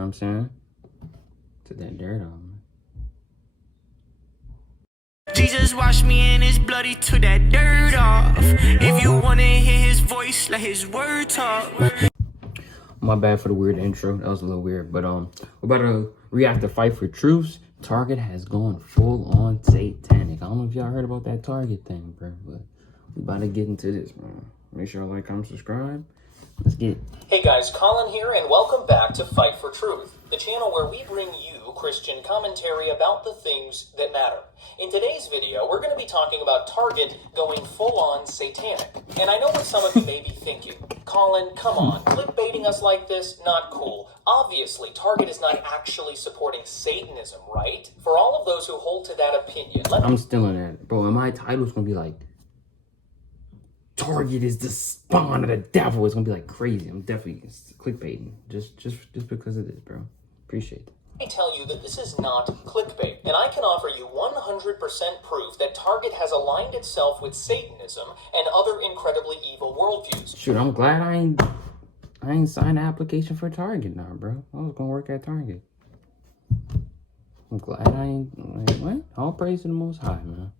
know what I'm saying? Took that dirt off, man. Jesus washed me in his blood, he took that dirt off. If you wanna hear his voice, let his word talk. My bad for the weird intro. That was a little weird. But we're about to react to Fight for Truths. Target has gone full on satanic. I don't know if y'all heard about that Target thing, bro. But we about to get into this, man. Make sure y'all like, comment, subscribe. Let's get it. Hey guys, Colin here, and welcome back to Fight for Truth, the channel where we bring you Christian commentary about the things that matter. In today's video, we're going to be talking about Target going full-on satanic. And I know what some of you may be thinking. Colin, come on, clickbaiting us like this? Not cool. Obviously, Target is not actually supporting Satanism, right? For all of those who hold to that opinion, I'm still in that. Bro, and my title's going to be like, Target is the spawn of the devil. It's going to be like crazy. I'm definitely clickbaiting. Just because of this, bro. Appreciate it. Let me tell you that this is not clickbait, and I can offer you 100% proof that Target has aligned itself with Satanism and other incredibly evil worldviews. Shoot, I'm glad I ain't signed the application for Target now, bro. I was gonna work at Target. I'm glad I ain't. Like, what? All praise to the Most High, man.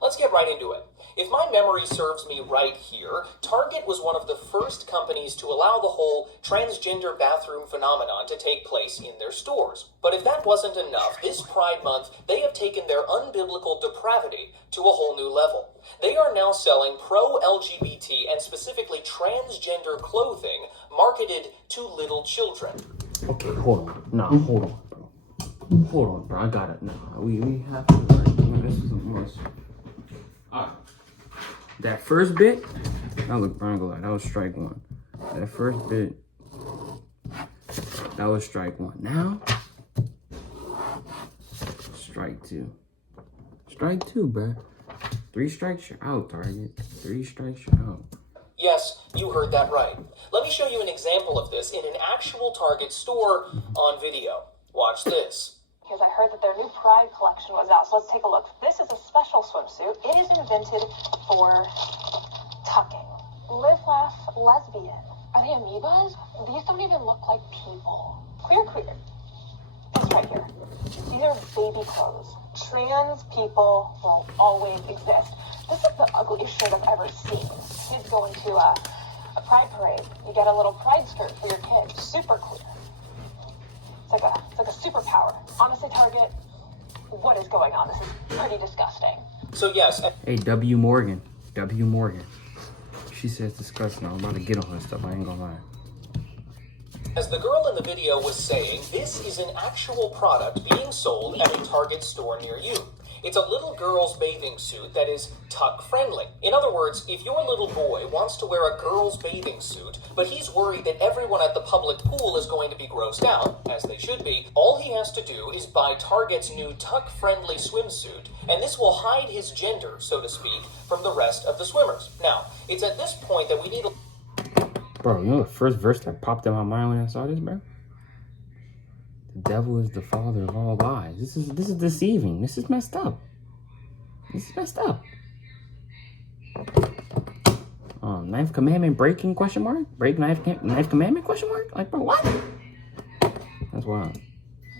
Let's get right into it. If my memory serves me right here, Target was one of the first companies to allow the whole transgender bathroom phenomenon to take place in their stores. But if that wasn't enough, this Pride Month, they have taken their unbiblical depravity to a whole new level. They are now selling pro-LGBT and specifically transgender clothing marketed to little children. Okay, hold on. Nah, hold on, bro. Hold on, bro. I got it. Nah, we have to work. This is a must. Alright. That first bit, that was strike one. That first bit, that was strike one. Now, strike two. Strike two, bruh. 3 strikes, you're out, Target. 3 strikes, you're out. Yes, you heard that right. Let me show you an example of this in an actual Target store on video. Watch this. Because I heard that their new Pride collection was out, so let's take a look. This is a special swimsuit. It is invented for tucking. Live, laugh, lesbian. Are they amoebas? These don't even look like people. Queer. This right here. These are baby clothes. Trans people will always exist. This is the ugliest shirt I've ever seen. Kids going to a pride parade. You get a little pride skirt for your kid. Super queer. It's like a superpower. Honestly, Target, what is going on? This is pretty disgusting. So yes. Hey, W. Morgan. She says disgusting. I'm about to get on her stuff. I ain't gonna lie. As the girl in the video was saying, this is an actual product being sold at a Target store near you. It's a little girl's bathing suit that is tuck-friendly. In other words, if your little boy wants to wear a girl's bathing suit, but he's worried that everyone at the public pool is going to be grossed out, as they should be, all he has to do is buy Target's new tuck-friendly swimsuit, and this will hide his gender, so to speak, from the rest of the swimmers. Now, it's at this point that we need to... Bro, you know the first verse that popped in my mind when I saw this, bro? The devil is the father of all lies. This is deceiving. This is messed up. Ninth commandment breaking ? Break ninth commandment ? Like, bro, what? That's wild.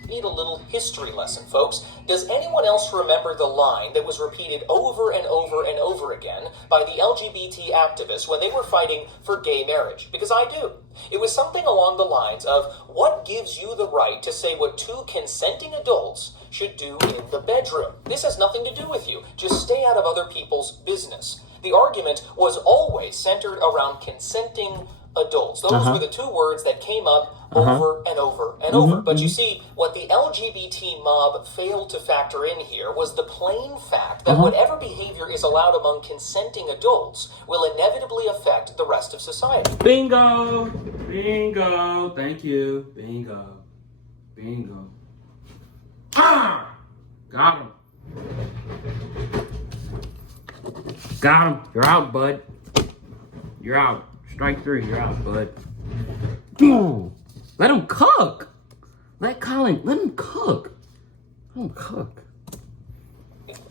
Need a little history lesson, folks. Does anyone else remember the line that was repeated over and over and over again by the LGBT activists when they were fighting for gay marriage? Because I do. It was something along the lines of, what gives you the right to say what 2 consenting adults should do in the bedroom? This has nothing to do with you. Just stay out of other people's business. The argument was always centered around consenting adults. Those were the 2 words that came up over and over and over. But you see, what the LGBT mob failed to factor in here was the plain fact that whatever behavior is allowed among consenting adults will inevitably affect the rest of society. Bingo! Thank you. Bingo. Ah! Got him. You're out, bud. You're out. Strike 3. You're out, bud. Boom. Let him cook. Let him cook.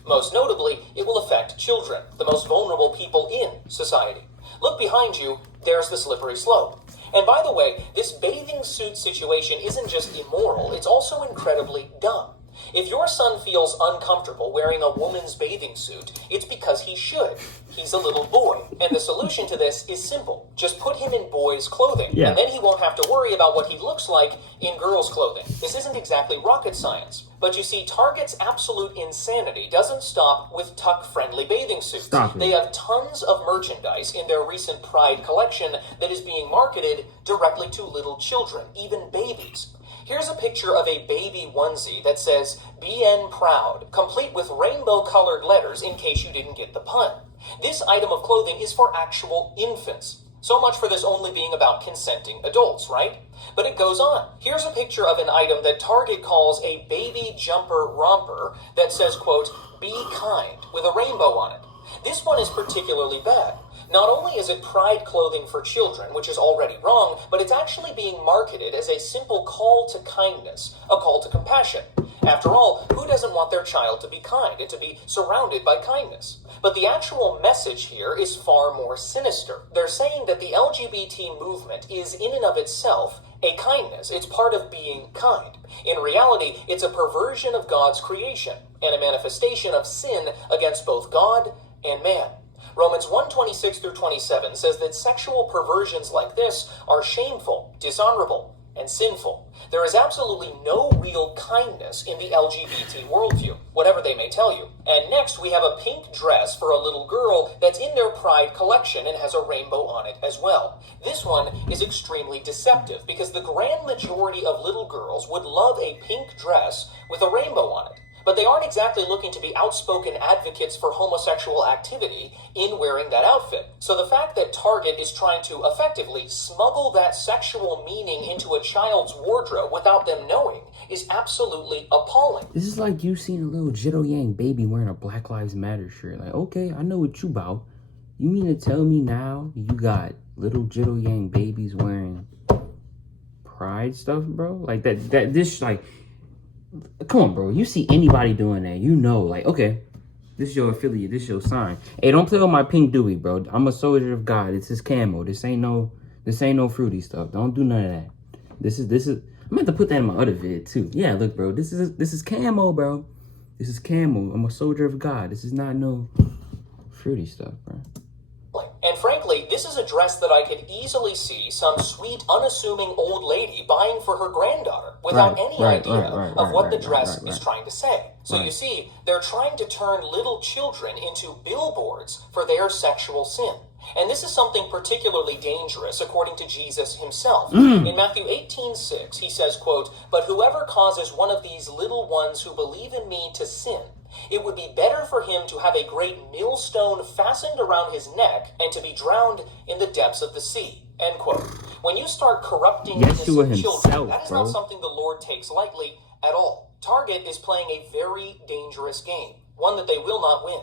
Most notably, it will affect children, the most vulnerable people in society. Look behind you, there's the slippery slope. And by the way, this bathing suit situation isn't just immoral, it's also incredibly dumb. If your son feels uncomfortable wearing a woman's bathing suit, it's because he should. He's a little boy. And the solution to this is simple. Just put him in boys' clothing, and then he won't have to worry about what he looks like in girls' clothing. This isn't exactly rocket science. But you see, Target's absolute insanity doesn't stop with tuck-friendly bathing suits. They have tons of merchandise in their recent Pride collection that is being marketed directly to little children, even babies. Here's a picture of a baby onesie that says, "BN Proud," complete with rainbow-colored letters in case you didn't get the pun. This item of clothing is for actual infants. So much for this only being about consenting adults, right? But it goes on. Here's a picture of an item that Target calls a baby jumper romper that says, quote, "Be kind," with a rainbow on it. This one is particularly bad. Not only is it Pride clothing for children, which is already wrong, but it's actually being marketed as a simple call to kindness, a call to compassion. After all, who doesn't want their child to be kind and to be surrounded by kindness? But the actual message here is far more sinister. They're saying that the LGBT movement is in and of itself a kindness. It's part of being kind. In reality, it's a perversion of God's creation and a manifestation of sin against both God and man. Romans 1:26 through 27 says that sexual perversions like this are shameful, dishonorable, and sinful. There is absolutely no real kindness in the LGBT worldview, whatever they may tell you. And next, we have a pink dress for a little girl that's in their Pride collection and has a rainbow on it as well. This one is extremely deceptive because the grand majority of little girls would love a pink dress with a rainbow on it. But they aren't exactly looking to be outspoken advocates for homosexual activity in wearing that outfit. So the fact that Target is trying to effectively smuggle that sexual meaning into a child's wardrobe without them knowing is absolutely appalling. This is like you seeing a little Jitto Yang baby wearing a Black Lives Matter shirt. Like, okay, I know what you about. You mean to tell me now you got little Jitto Yang babies wearing Pride stuff, bro? Like this, like, come on, bro. You see anybody doing that, you know, like, okay, this is your affiliate, this is your sign. Hey, don't play with my pink Dewey, bro. I'm a soldier of God. This is camo. This ain't no fruity stuff. Don't do none of that. This is. I meant to put that in my other vid too. Yeah, look, bro. This is camo, bro. This is camo. I'm a soldier of God. This is not no fruity stuff, bro. And frankly, this is a dress that I could easily see some sweet, unassuming old lady buying for her granddaughter without any idea of what the dress is trying to say. So you see, they're trying to turn little children into billboards for their sexual sin. And this is something particularly dangerous, according to Jesus himself. In Matthew 18:6, he says, quote, "But whoever causes one of these little ones who believe in me to sin, it would be better for him to have a great millstone fastened around his neck and to be drowned in the depths of the sea." End quote. When you start corrupting innocent children, that is not something the Lord takes lightly at all. Target is playing a very dangerous game, one that they will not win.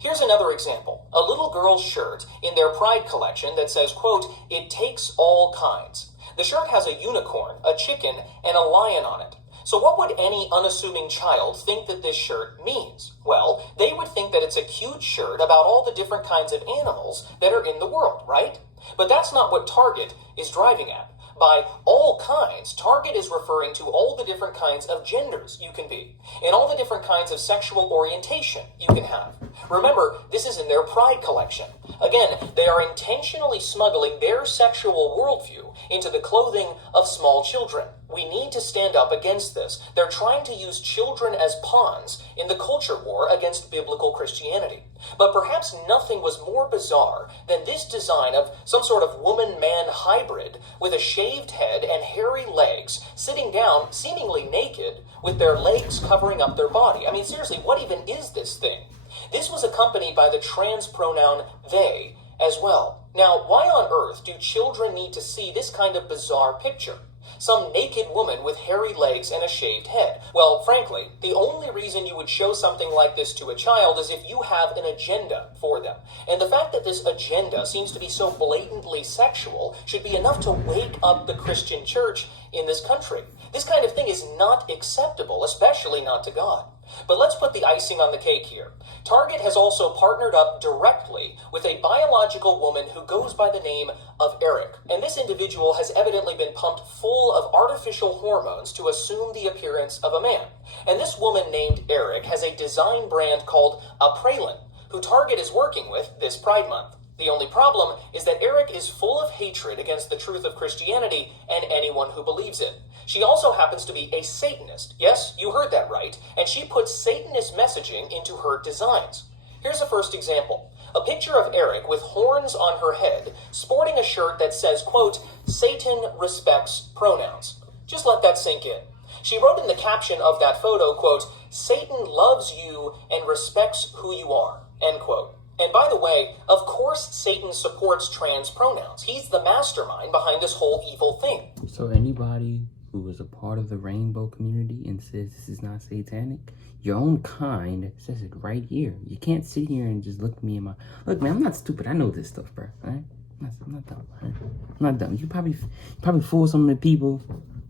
Here's another example. A little girl's shirt in their Pride collection that says, quote, "It takes all kinds." The shirt has a unicorn, a chicken, and a lion on it. So what would any unassuming child think that this shirt means? Well, they would think that it's a cute shirt about all the different kinds of animals that are in the world, right? But that's not what Target is driving at. By all kinds, Target is referring to all the different kinds of genders you can be, and all the different kinds of sexual orientation you can have. Remember, this is in their Pride collection. Again, they are intentionally smuggling their sexual worldview into the clothing of small children. We need to stand up against this. They're trying to use children as pawns in the culture war against biblical Christianity. But perhaps nothing was more bizarre than this design of some sort of woman-man hybrid with a shaved head and hairy legs, sitting down seemingly naked with their legs covering up their body. I mean, seriously, what even is this thing? This was accompanied by the trans pronoun they as well. Now, why on earth do children need to see this kind of bizarre picture? Some naked woman with hairy legs and a shaved head. Well, frankly, the only reason you would show something like this to a child is if you have an agenda for them. And the fact that this agenda seems to be so blatantly sexual should be enough to wake up the Christian church in this country. This kind of thing is not acceptable, especially not to God. But let's put the icing on the cake here. Target has also partnered up directly with a biological woman who goes by the name of Eric. And this individual has evidently been pumped full of artificial hormones to assume the appearance of a man. And this woman named Eric has a design brand called Aprelin, who Target is working with this Pride Month. The only problem is that Eric is full of hatred against the truth of Christianity and anyone who believes it. She also happens to be a Satanist. Yes, you heard that right. And she puts Satanist messaging into her designs. Here's a first example. A picture of Eric with horns on her head, sporting a shirt that says, quote, "Satan respects pronouns." Just let that sink in. She wrote in the caption of that photo, quote, "Satan loves you and respects who you are," end quote. And by the way, of course Satan supports trans pronouns. He's the mastermind behind this whole evil thing. So anybody who is a part of the rainbow community and says this is not satanic, your own kind says it right here. You can't sit here and just look me in my... Look, man, I'm not stupid. I know this stuff, bro. Right? I'm not dumb, man. I'm not dumb. You probably fool some of the people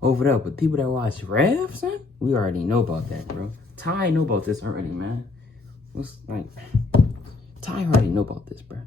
over there, but people that watch Rev, son, we already know about that, bro. Ty know about this already, man. What's like... Ty already know about this, bro.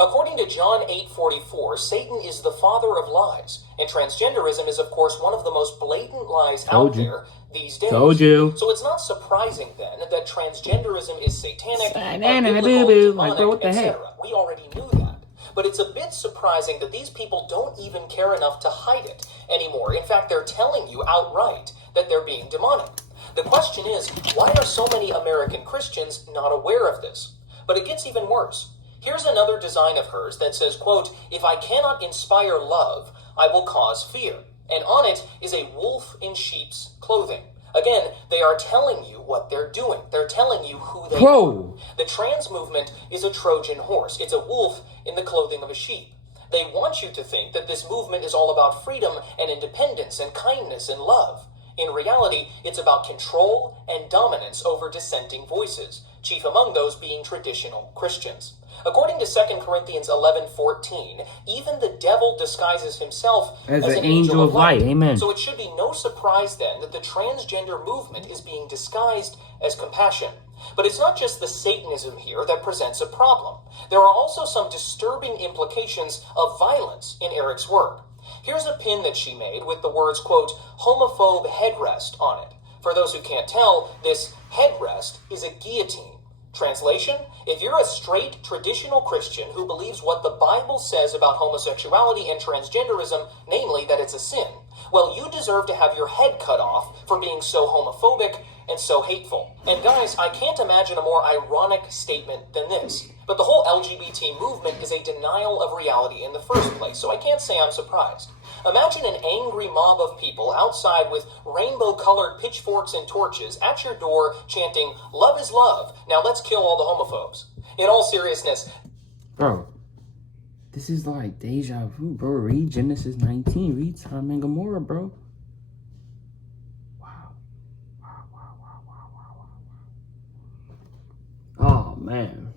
According to John 8:44, Satan is the father of lies, and transgenderism is, of course, one of the most blatant lies out there these days. Told you. So it's not surprising, then, that transgenderism is satanic, Like, bro, what the heck? etc. We already knew that. But it's a bit surprising that these people don't even care enough to hide it anymore. In fact, they're telling you outright that they're being demonic. The question is, why are so many American Christians not aware of this? But it gets even worse. Here's another design of hers that says, quote, "If I cannot inspire love, I will cause fear." And on it is a wolf in sheep's clothing. Again, they are telling you what they're doing. They're telling you who they are. The trans movement is a Trojan horse. It's a wolf in the clothing of a sheep. They want you to think that this movement is all about freedom and independence and kindness and love. In reality, it's about control and dominance over dissenting voices, chief among those being traditional Christians. According to 2 Corinthians 11:14, even the devil disguises himself as an angel of light. Amen. So it should be no surprise then that the transgender movement is being disguised as compassion. But it's not just the Satanism here that presents a problem. There are also some disturbing implications of violence in Eric's work. Here's a pin that she made with the words, quote, "homophobe headrest" on it. For those who can't tell, this headrest is a guillotine. Translation, if you're a straight, traditional Christian who believes what the Bible says about homosexuality and transgenderism, namely that it's a sin, well, you deserve to have your head cut off for being so homophobic and so hateful. And guys, I can't imagine a more ironic statement than this. But the whole LGBT movement is a denial of reality in the first place, so I can't say I'm surprised. Imagine an angry mob of people outside with rainbow-colored pitchforks and torches at your door chanting, "Love is love, now let's kill all the homophobes." In all seriousness... Bro, this is like deja vu, bro. Read Genesis 19, read Sodom and Gomorrah, bro. Oh, man.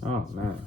Oh, man.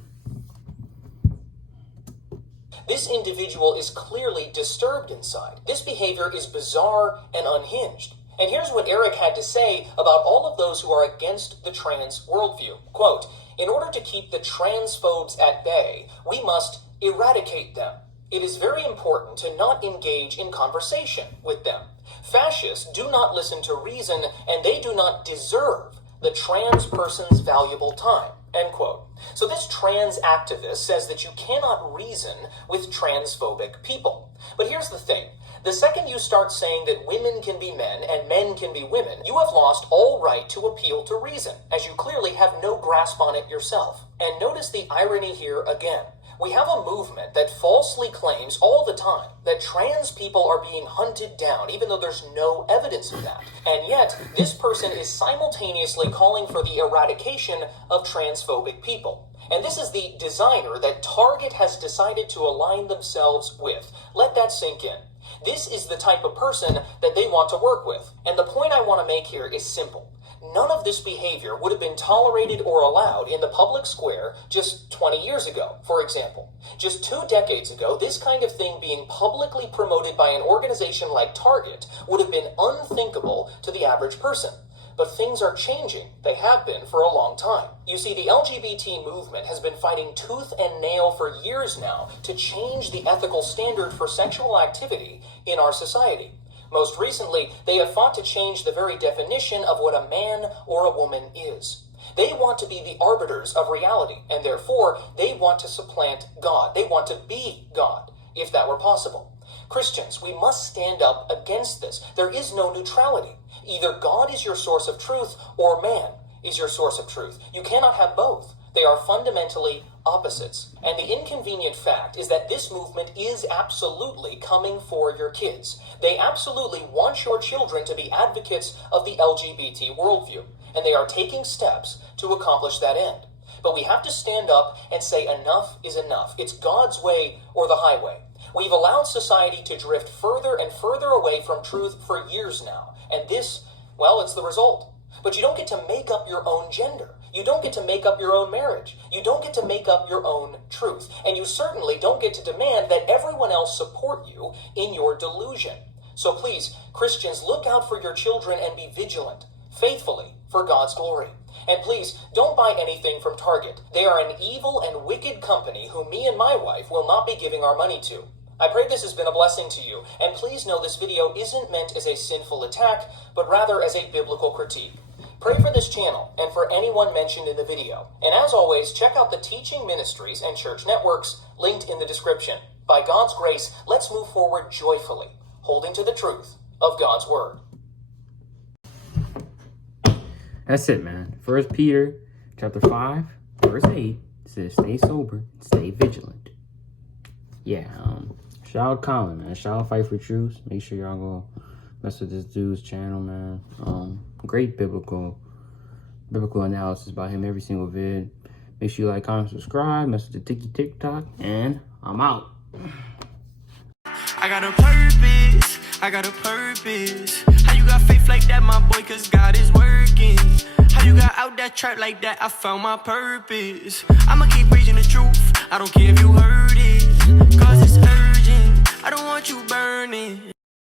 This individual is clearly disturbed inside. This behavior is bizarre and unhinged. And here's what Eric had to say about all of those who are against the trans worldview. Quote, "In order to keep the transphobes at bay, we must eradicate them. It is very important to not engage in conversation with them. Fascists do not listen to reason, and they do not deserve the trans person's valuable time." End quote. So this trans activist says that you cannot reason with transphobic people. But here's the thing. The second you start saying that women can be men and men can be women, you have lost all right to appeal to reason, as you clearly have no grasp on it yourself. And notice the irony here again. We have a movement that falsely claims all the time that trans people are being hunted down, even though there's no evidence of that. And yet, this person is simultaneously calling for the eradication of transphobic people. And this is the designer that Target has decided to align themselves with. Let that sink in. This is the type of person that they want to work with. And the point I want to make here is simple. none of this behavior would have been tolerated or allowed in the public square just 20 years ago, for example. Just 2 decades ago, this kind of thing being publicly promoted by an organization like Target would have been unthinkable to the average person. But things are changing. They have been for a long time. You see, the LGBT movement has been fighting tooth and nail for years now to change the ethical standard for sexual activity in our society. Most recently, they have fought to change the very definition of what a man or a woman is. They want to be the arbiters of reality, and therefore, they want to supplant God. They want to be God, if that were possible. Christians, we must stand up against this. There is no neutrality. Either God is your source of truth, or man is your source of truth. You cannot have both. They are fundamentally opposites. And the inconvenient fact is that this movement is absolutely coming for your kids. They absolutely want your children to be advocates of the LGBT worldview, and they are taking steps to accomplish that end. But we have to stand up and say enough is enough. It's God's way or the highway. We've allowed society to drift further and further away from truth for years now, and this, well, it's the result. But you don't get to make up your own gender. You don't get to make up your own marriage. You don't get to make up your own truth. And you certainly don't get to demand that everyone else support you in your delusion. So please, Christians, look out for your children and be vigilant, faithfully, for God's glory. And please, don't buy anything from Target. They are an evil and wicked company whom me and my wife will not be giving our money to. I pray this has been a blessing to you, and please know this video isn't meant as a sinful attack, but rather as a biblical critique. Pray for this channel and for anyone mentioned in the video. And as always, check out the teaching ministries and church networks linked in the description. By God's grace, let's move forward joyfully, holding to the truth of God's word. That's it, man. 1 Peter chapter 5, verse 8 says, stay sober, stay vigilant. Yeah, shout out Colin, man. Shout out Fight for Truth. Make sure y'all go mess with this dude's channel, man. Great biblical analysis by him every single vid. Make sure you like, comment, subscribe, mess with the TikTok, and I'm out. I got a purpose, I got a purpose. How you got faith like that, my boy, cause God is working. How you got out that trap like that, I found my purpose. I'ma keep preaching the truth, I don't care if you heard